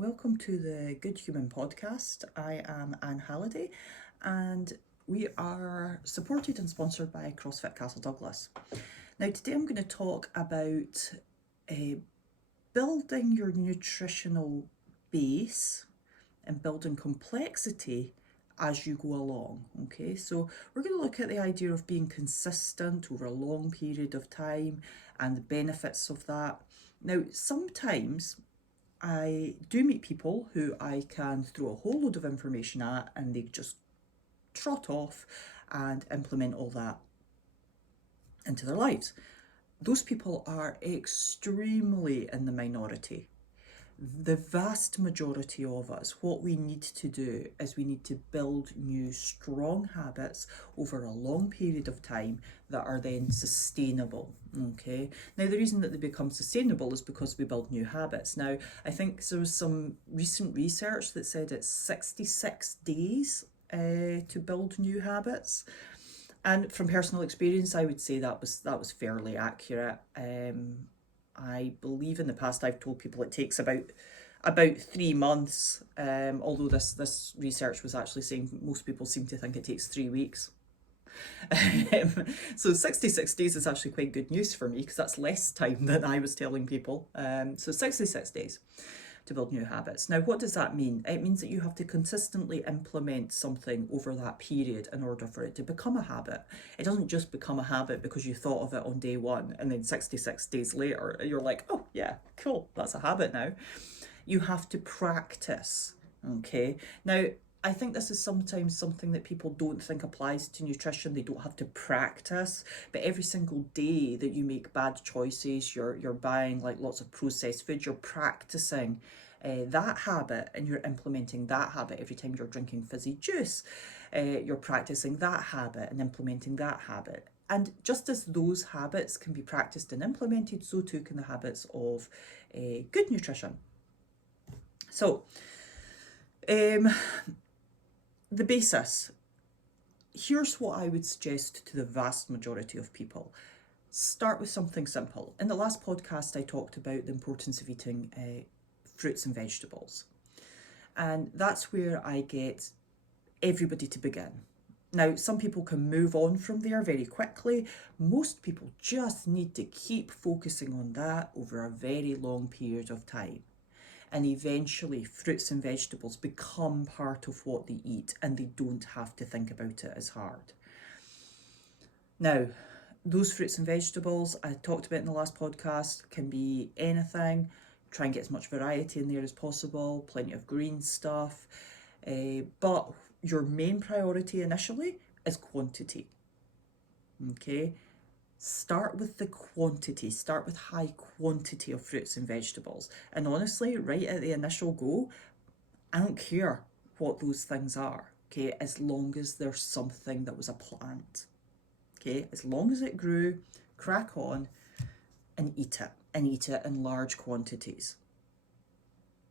welcome to the Good Human podcast. I am Anne Halliday and we are supported and sponsored by CrossFit Castle Douglas. Now today I'm going to talk about building your nutritional base and building complexity as you go along. Okay, so we're going to look at the idea of being consistent over a long period of time and the benefits of that. Now sometimes I do meet people who I can throw a whole load of information at and they just trot off and implement all that into their lives. Those people are extremely in the minority. The vast majority of us, what we need to do is we need to build new strong habits over a long period of time that are then sustainable. Okay, now the reason that they become sustainable is because we build new habits. Now I think there was some recent research that said it's 66 days to build new habits. And from personal experience, I would say that was fairly accurate. I believe in the past I've told people it takes about 3 months, although this research was actually saying most people seem to think it takes 3 weeks. So 66 days is actually quite good news for me because that's less time than I was telling people. So 66 days to build new habits. Now, what does that mean? It means that you have to consistently implement something over that period in order for it to become a habit. It doesn't just become a habit because you thought of it on day one and then 66 days later, you're like, oh yeah, cool, that's a habit now. You have to practice, okay? Now, I think this is sometimes something that people don't think applies to nutrition. They don't have to practice, but every single day that you make bad choices, you're buying like lots of processed food, you're practicing that habit and you're implementing that habit every time you're drinking fizzy juice. You're practicing that habit and implementing that habit. And just as those habits can be practiced and implemented, so too can the habits of good nutrition. So, the basis. Here's what I would suggest to the vast majority of people. Start with something simple. In the last podcast, I talked about the importance of eating fruits and vegetables. And that's where I get everybody to begin. Now, some people can move on from there very quickly. Most people just need to keep focusing on that over a very long period of time. And eventually fruits and vegetables become part of what they eat and they don't have to think about it as hard. Now, those fruits and vegetables I talked about in the last podcast can be anything. Try and get as much variety in there as possible, plenty of green stuff. But your main priority initially is quantity. Okay? Start with the quantity, start with high quantity of fruits and vegetables. And honestly, right at the initial go, I don't care what those things are, okay, as long as there's something that was a plant. Okay, as long as it grew, crack on and eat it in large quantities.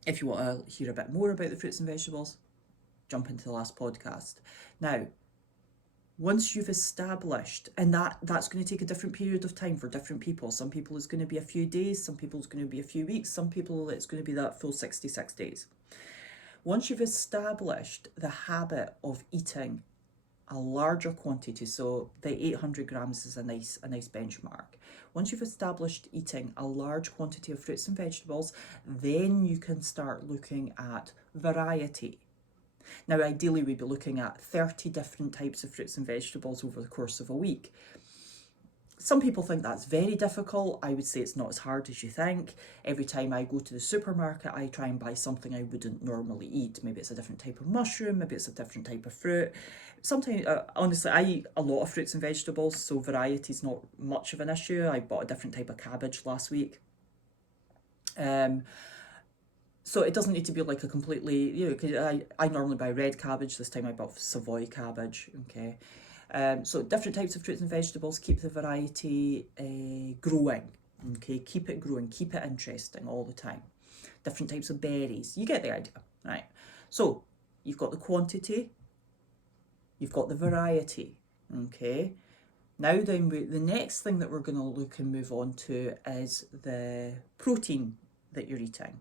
If you want to hear a bit more about the fruits and vegetables, jump into the last podcast. Now, once you've established, and that's going to take a different period of time for different people. Some people it's going to be a few days, some people it's going to be a few weeks, some people it's going to be that full 66 days. Once you've established the habit of eating a larger quantity, so the 800 grams is a nice benchmark. Once you've established eating a large quantity of fruits and vegetables, then you can start looking at variety. Now, ideally, we'd be looking at 30 different types of fruits and vegetables over the course of a week. Some people think that's very difficult. I would say it's not as hard as you think. Every time I go to the supermarket, I try and buy something I wouldn't normally eat. Maybe it's a different type of mushroom, maybe it's a different type of fruit. Sometimes, honestly, I eat a lot of fruits and vegetables, so variety is not much of an issue. I bought a different type of cabbage last week. So it doesn't need to be like a completely, because I normally buy red cabbage. This time I bought Savoy cabbage, okay. So different types of fruits and vegetables, keep the variety growing, okay. Keep it growing, keep it interesting all the time. Different types of berries, you get the idea, right? So you've got the quantity, you've got the variety, okay. Now then, the next thing that we're going to look and move on to is the protein that you're eating.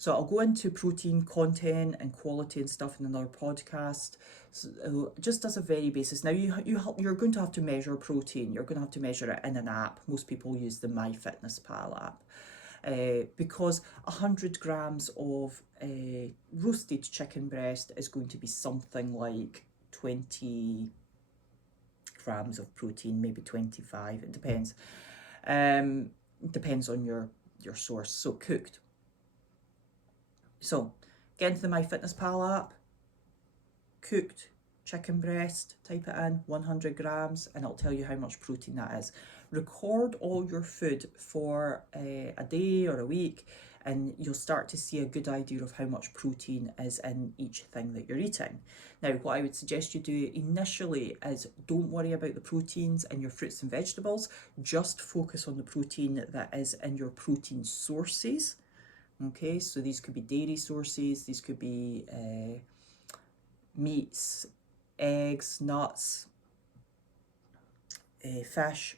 So I'll go into protein content and quality and stuff in another podcast. So just as a very basis. Now you're going to have to measure protein. You're going to have to measure it in an app. Most people use the MyFitnessPal app. Because 100 grams of roasted chicken breast is going to be something like 20 grams of protein, maybe 25. It depends. Depends on your source. So cooked. So get into the MyFitnessPal app, cooked chicken breast, type it in, 100 grams, and it'll tell you how much protein that is. Record all your food for a day or a week, and you'll start to see a good idea of how much protein is in each thing that you're eating. Now, what I would suggest you do initially is don't worry about the proteins in your fruits and vegetables, just focus on the protein that is in your protein sources. Okay, so these could be dairy sources, these could be meats, eggs, nuts, fish.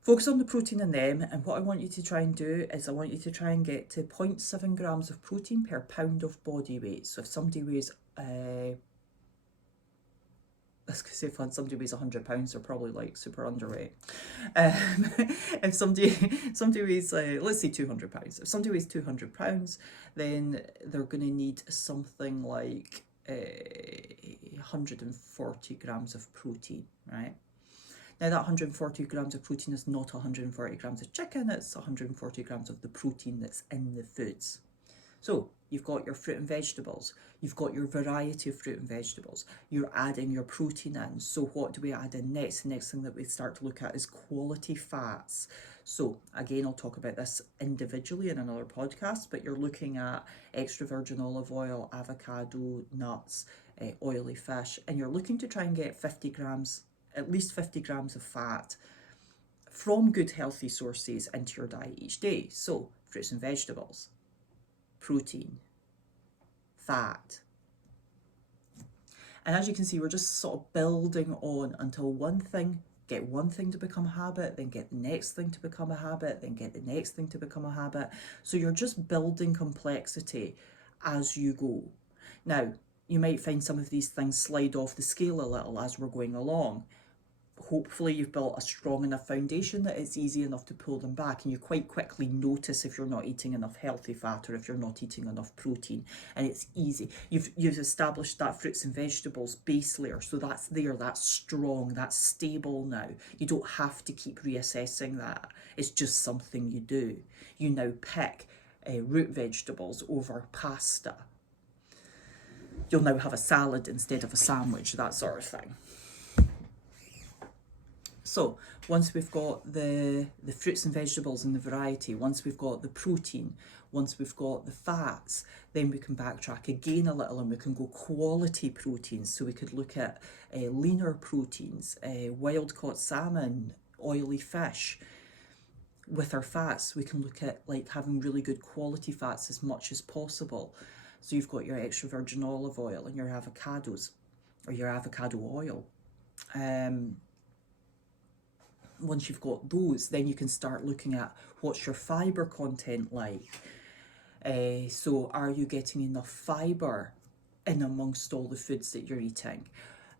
Focus on the protein in them, and what I want you to try and do is I want you to try and get to 0.7 grams of protein per pound of body weight. So if somebody weighs, let's say if somebody weighs 100 pounds, they're probably like super underweight. If somebody weighs, let's say 200 pounds. If somebody weighs 200 pounds, then they're going to need something like 140 grams of protein, right? Now that 140 grams of protein is not 140 grams of chicken, it's 140 grams of the protein that's in the foods. So you've got your fruit and vegetables, you've got your variety of fruit and vegetables, you're adding your protein in. So what do we add in next? The next thing that we start to look at is quality fats. So again, I'll talk about this individually in another podcast, but you're looking at extra virgin olive oil, avocado, nuts, oily fish, and you're looking to try and get 50 grams, at least 50 grams of fat from good healthy sources into your diet each day. So fruits and vegetables, protein, fat. And as you can see, we're just sort of building on until get one thing to become a habit, then get the next thing to become a habit, then get the next thing to become a habit. So you're just building complexity as you go. Now, you might find some of these things slide off the scale a little as we're going along. Hopefully you've built a strong enough foundation that it's easy enough to pull them back, and you quite quickly notice if you're not eating enough healthy fat or if you're not eating enough protein, and it's easy. You've established that fruits and vegetables base layer, so that's there, that's strong, that's stable now. You don't have to keep reassessing that. It's just something you do. You now pick root vegetables over pasta. You'll now have a salad instead of a sandwich, that sort of thing. So once we've got the fruits and vegetables and the variety, once we've got the protein, once we've got the fats, then we can backtrack again a little and we can go quality proteins. So we could look at leaner proteins, wild-caught salmon, oily fish. With our fats, we can look at like having really good quality fats as much as possible. So you've got your extra virgin olive oil and your avocados, or your avocado oil. Once you've got those, then you can start looking at what's your fibre content like. So are you getting enough fibre in amongst all the foods that you're eating?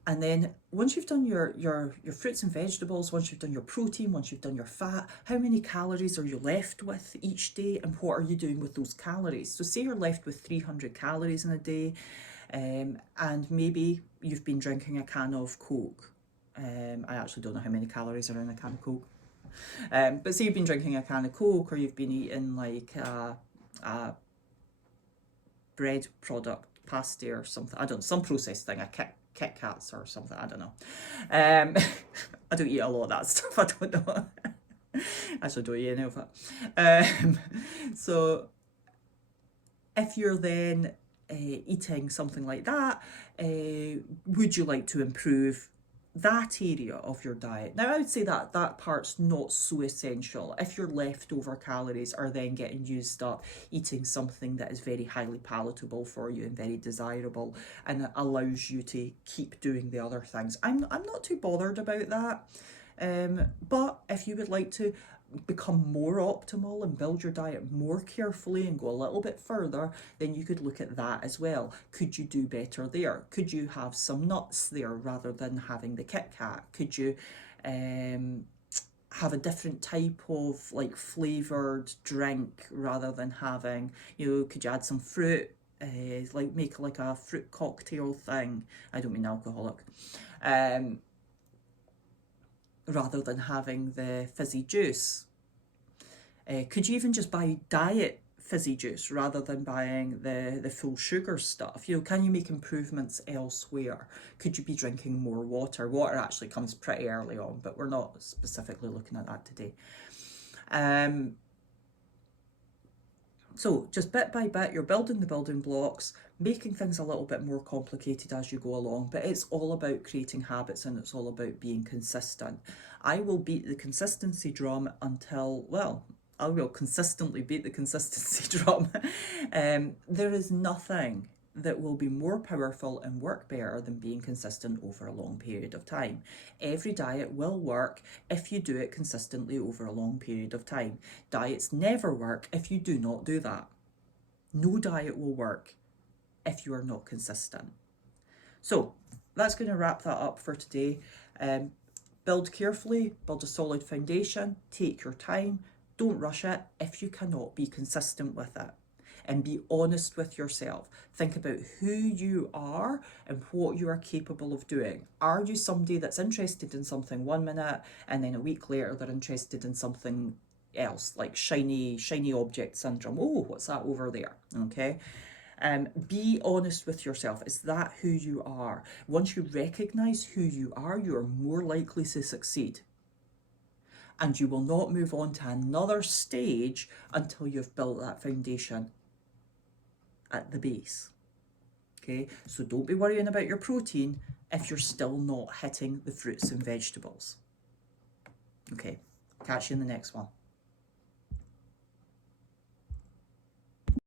And then once you've done your fruits and vegetables, once you've done your protein, once you've done your fat, how many calories are you left with each day, and what are you doing with those calories? So say you're left with 300 calories in a day, and maybe you've been drinking a can of Coke. I actually don't know how many calories are in a can of Coke. But say you've been drinking a can of Coke, or you've been eating like a bread product, pasty or something. I don't know, some processed thing, a Kit Kats or something, I don't know. I don't eat a lot of that stuff, I don't know. Actually, don't eat any of it. So if you're then eating something like that, would you like to improve that area of your diet? Now, I would say that that part's not so essential. If your leftover calories are then getting used up eating something that is very highly palatable for you and very desirable, and it allows you to keep doing the other things, I'm not too bothered about that. But If you would like to become more optimal and build your diet more carefully and go a little bit further, then you could look at that as well. Could you do better there? Could you have some nuts there rather than having the Kit Kat? Could you have a different type of like flavoured drink rather than having, could you add some fruit? Like make like a fruit cocktail thing. I don't mean alcoholic. Rather than having the fizzy juice. Could you even just buy diet fizzy juice rather than buying the full sugar stuff? Can you make improvements elsewhere? Could you be drinking more water? Water actually comes pretty early on, but we're not specifically looking at that today. So just bit by bit, you're building the building blocks, making things a little bit more complicated as you go along, but it's all about creating habits and it's all about being consistent. I will beat the consistency drum until, well, I will consistently beat the consistency drum. There is nothing that will be more powerful and work better than being consistent over a long period of time. Every diet will work if you do it consistently over a long period of time. Diets never work if you do not do that. No diet will work if you are not consistent. So that's going to wrap that up for today. Build carefully, build a solid foundation, take your time, don't rush it if you cannot be consistent with it. And be honest with yourself. Think about who you are and what you are capable of doing. Are you somebody that's interested in something 1 minute and then a week later they're interested in something else, like shiny object syndrome? Oh, what's that over there? Okay. Be honest with yourself. Is that who you are? Once you recognize who you are more likely to succeed. And you will not move on to another stage until you've built that foundation at the base. Okay, so don't be worrying about your protein if you're still not hitting the fruits and vegetables. Okay, catch you in the next one.